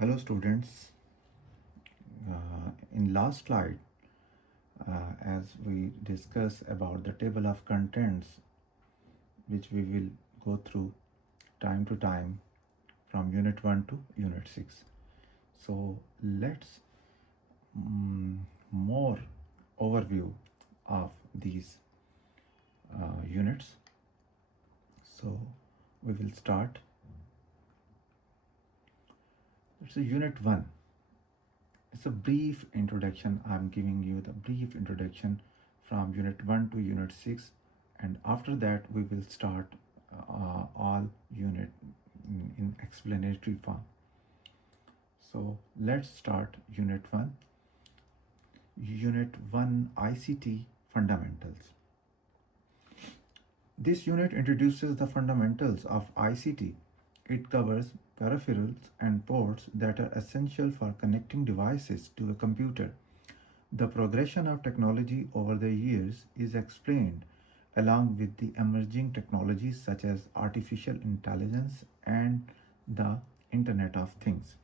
Hello students. In last slide, as we discuss about the table of contents, which we will go through time to time from unit 1 to unit 6. So let's more overview of these units. So we will start. It's a unit 1. It's a brief introduction. I'm giving you the brief introduction from unit 1 to unit 6, and after that we will start all unit in explanatory form. So let's start unit 1. Unit 1 ICT Fundamentals. This unit introduces the fundamentals of ICT. It covers peripherals and ports that are essential for connecting devices to a computer. The progression of technology over the years is explained along with the emerging technologies such as artificial intelligence and the Internet of Things.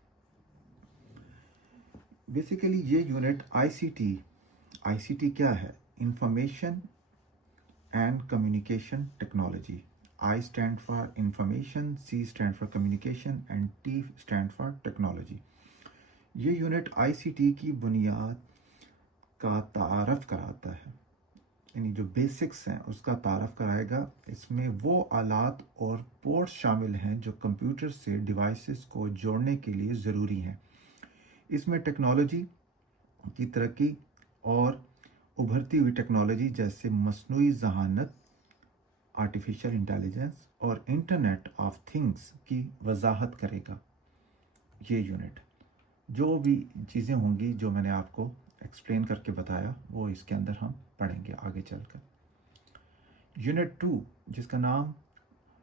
Basically ये unit ICT क्या है? Information and Communication Technology. I stand for information, C stand for communication and T stand for technology. ये unit ICT की बुनियाद का तारफ़ कराता है, यानी जो बेसिक्स हैं उसका तारफ़ कराएगा। इसमें वो आलात और पोर्ट्स शामिल हैं जो कंप्यूटर से डिवाइसेस को जोड़ने के लिए ज़रूरी हैं। इसमें टेक्नोलॉजी की तरक्की और उभरती हुई टेक्नोलॉजी जैसे मसनूई ज़हानत, आर्टिफिशियल इंटेलिजेंस और इंटरनेट ऑफ थिंग्स की वजाहत करेगा। ये यूनिट जो भी चीज़ें होंगी जो मैंने आपको एक्सप्लेन करके बताया वो इसके अंदर हम पढ़ेंगे आगे चलकर। यूनिट 2 जिसका नाम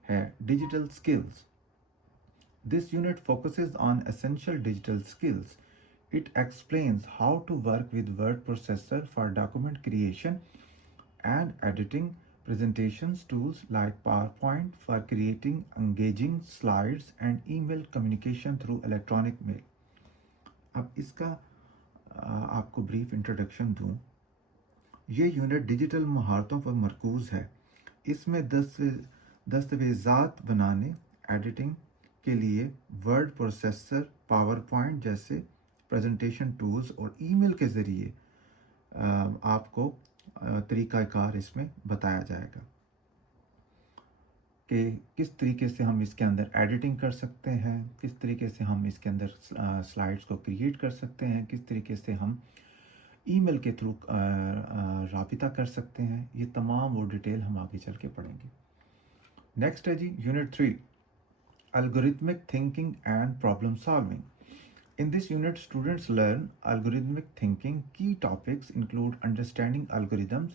है digital skills. This unit focuses on essential digital skills. It explains how to work with word processor for document creation and editing, presentations tools like PowerPoint for creating engaging slides and email communication through electronic mail. अब इसका आपको brief introduction दूं। ये unit digital महारतों पर मरकूज़ है। इसमें दस्तावेज़ात बनाने, editing के लिए वर्ड प्रोसेसर, पावरपॉइंट जैसे प्रेजेंटेशन टूल्स और ईमेल के ज़रिए आपको तरीक़ाकार इसमें बताया जाएगा कि किस तरीके से हम इसके अंदर एडिटिंग कर सकते हैं, किस तरीके से हम इसके अंदर स्लाइड्स को क्रिएट कर सकते हैं, किस तरीके से हम ईमेल के थ्रू राबिता कर सकते हैं। ये तमाम वो डिटेल हम आगे चल के पढ़ेंगे। नेक्स्ट है जी unit 3 algorithmic thinking and problem solving. In this unit, students learn algorithmic thinking. Key topics include understanding algorithms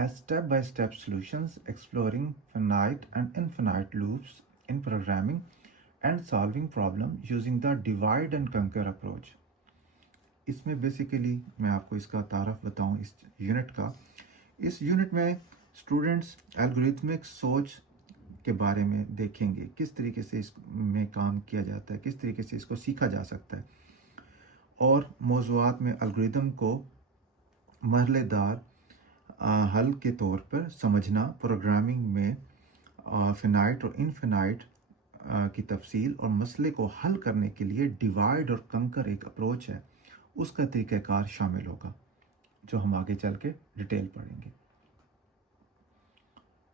as step-by-step solutions, exploring finite and infinite loops in programming, and solving problems using the divide and conquer approach. इसमें basically मैं आपको इसका तारफ़ बताऊं इस unit का। इस unit में students algorithmic सोच के बारे में देखेंगे, किस तरीके से इसमें काम किया जाता है, किस तरीके से इसको सीखा जा सकता है, और मौज़ूआत में अलगोरिदम को मरहलेदार हल के तौर पर समझना, प्रोग्रामिंग में फिनाइट और इनफिनाइट की तफसील और मसले को हल करने के लिए डिवाइड और कंकर एक अप्रोच है, उसका तरीक़ाकार शामिल होगा जो हम आगे चल के डिटेल पढ़ेंगे।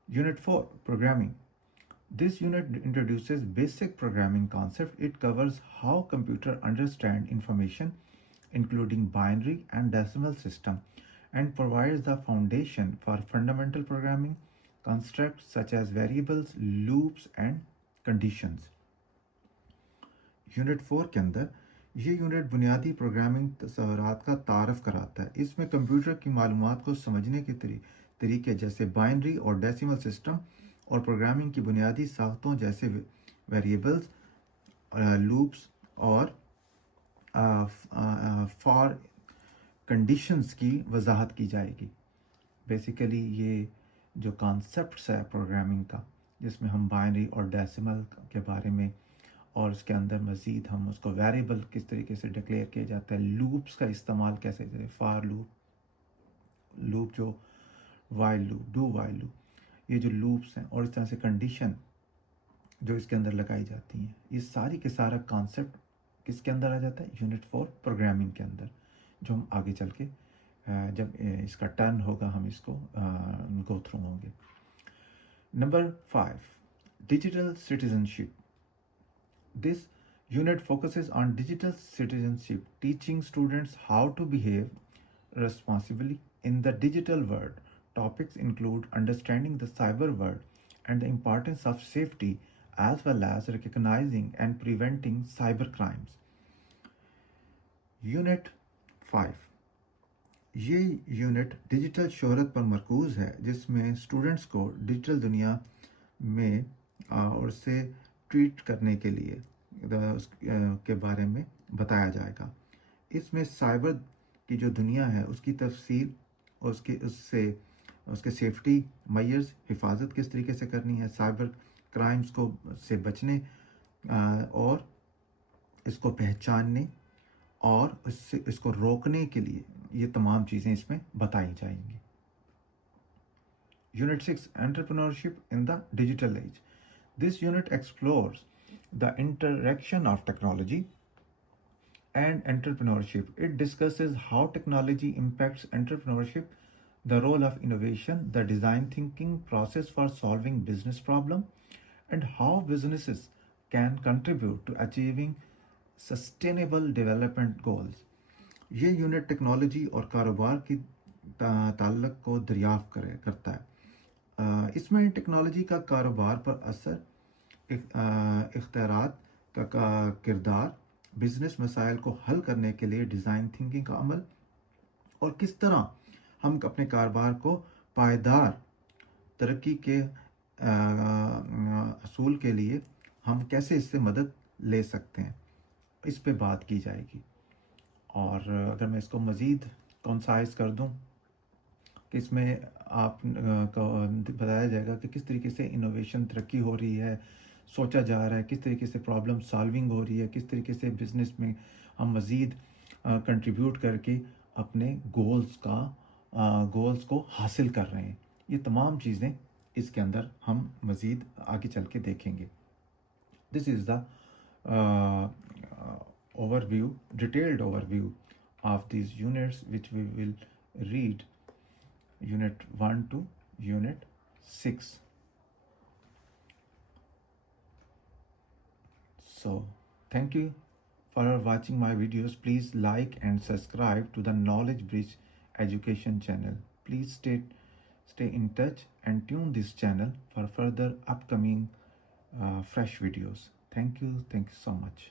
Unit 4 programming. This unit introduces basic programming concept. It covers how computer understand information, including binary and decimal system, and provides the foundation for fundamental programming constructs such as variables, loops, and conditions. Unit 4 के अंदर ये unit बुनियादी programming तसव्वुरात का तारफ़ कराता है। इसमें computer की मालूमात को समझने के तरीके जैसे बाइनरी और डेसिमल सिस्टम और प्रोग्रामिंग की बुनियादी साख्तों जैसे वेरिएबल्स, लूप्स और फॉर कंडीशंस की वजाहत की जाएगी। बेसिकली ये जो कॉन्सेप्ट्स है प्रोग्रामिंग का, जिसमें हम बाइनरी और डेसिमल के बारे में और उसके अंदर मज़ीद हम उसको वेरिएबल किस तरीके से डिक्लेयर किया जाता है, लूप्स का इस्तेमाल कैसे करें, फार लूप, लूप जो while loop, do while loop, ये जो लूप्स हैं, और इस तरह से कंडीशन जो इसके अंदर लगाई जाती हैं, ये सारी के सारा कॉन्सेप्ट किसके अंदर आ जाता है, यूनिट 4 प्रोग्रामिंग के अंदर, जो हम आगे चल के जब इसका टर्न होगा हम इसको गो थ्रू होंगे. Number 5, digital citizenship. This unit focuses on digital citizenship, teaching students how to behave responsibly in the digital world. Topics include understanding the cyber world and the importance of safety, as well as recognizing and preventing cyber crimes. Unit 5. ये unit digital शोहरत पर मरकूज़ है, जिसमें students को digital दुनिया में और उससे ट्रीट करने के लिए के बारे में बताया जाएगा. इसमें साइबर की जो दुनिया है उसकी तफसील और उसके सेफ्टी मेजर्स, हिफाजत किस तरीके से करनी है, साइबर क्राइम्स को से बचने और इसको पहचानने और इसको रोकने के लिए ये तमाम चीज़ें इसमें बताई जाएंगी. Unit 6, Entrepreneurship in the Digital Age. This unit explores the interaction of technology and entrepreneurship. It discusses how technology impacts entrepreneurship, the role of innovation, the design thinking process for solving business problem, and how businesses can contribute to achieving sustainable development goals. ये unit technology और कारोबार की ताल्लुक को दरियाफ्त करता है. इसमें technology का कारोबार पर असर, इख्तियारात का किरदार, बिजनेस मसाइल को हल करने के लिए डिज़ाइन थिंकिंग का अमल, और किस तरह हम अपने कारोबार को पायदार तरक्की के असूल के लिए हम कैसे इससे मदद ले सकते हैं, इस पे बात की जाएगी. और अगर मैं इसको मज़ीद कंसाइज कर दूं कि इसमें आप को बताया जाएगा कि किस तरीके से इनोवेशन तरक्की हो रही है, सोचा जा रहा है, किस तरीके से प्रॉब्लम सॉल्विंग हो रही है, किस तरीके से बिज़नेस में हम मज़ीद कंट्रीब्यूट करके अपने गोल्स को हासिल कर रहे हैं. ये तमाम चीज़ें इसके अंदर हम मज़ीद आगे चल के देखेंगे. This is the detailed overview of these units, which we will read unit 1 to unit 6. So thank you for watching my videos. Please like and subscribe to the Knowledge Bridge Education channel. Please stay in touch and tune this channel for further upcoming fresh videos. Thank you so much.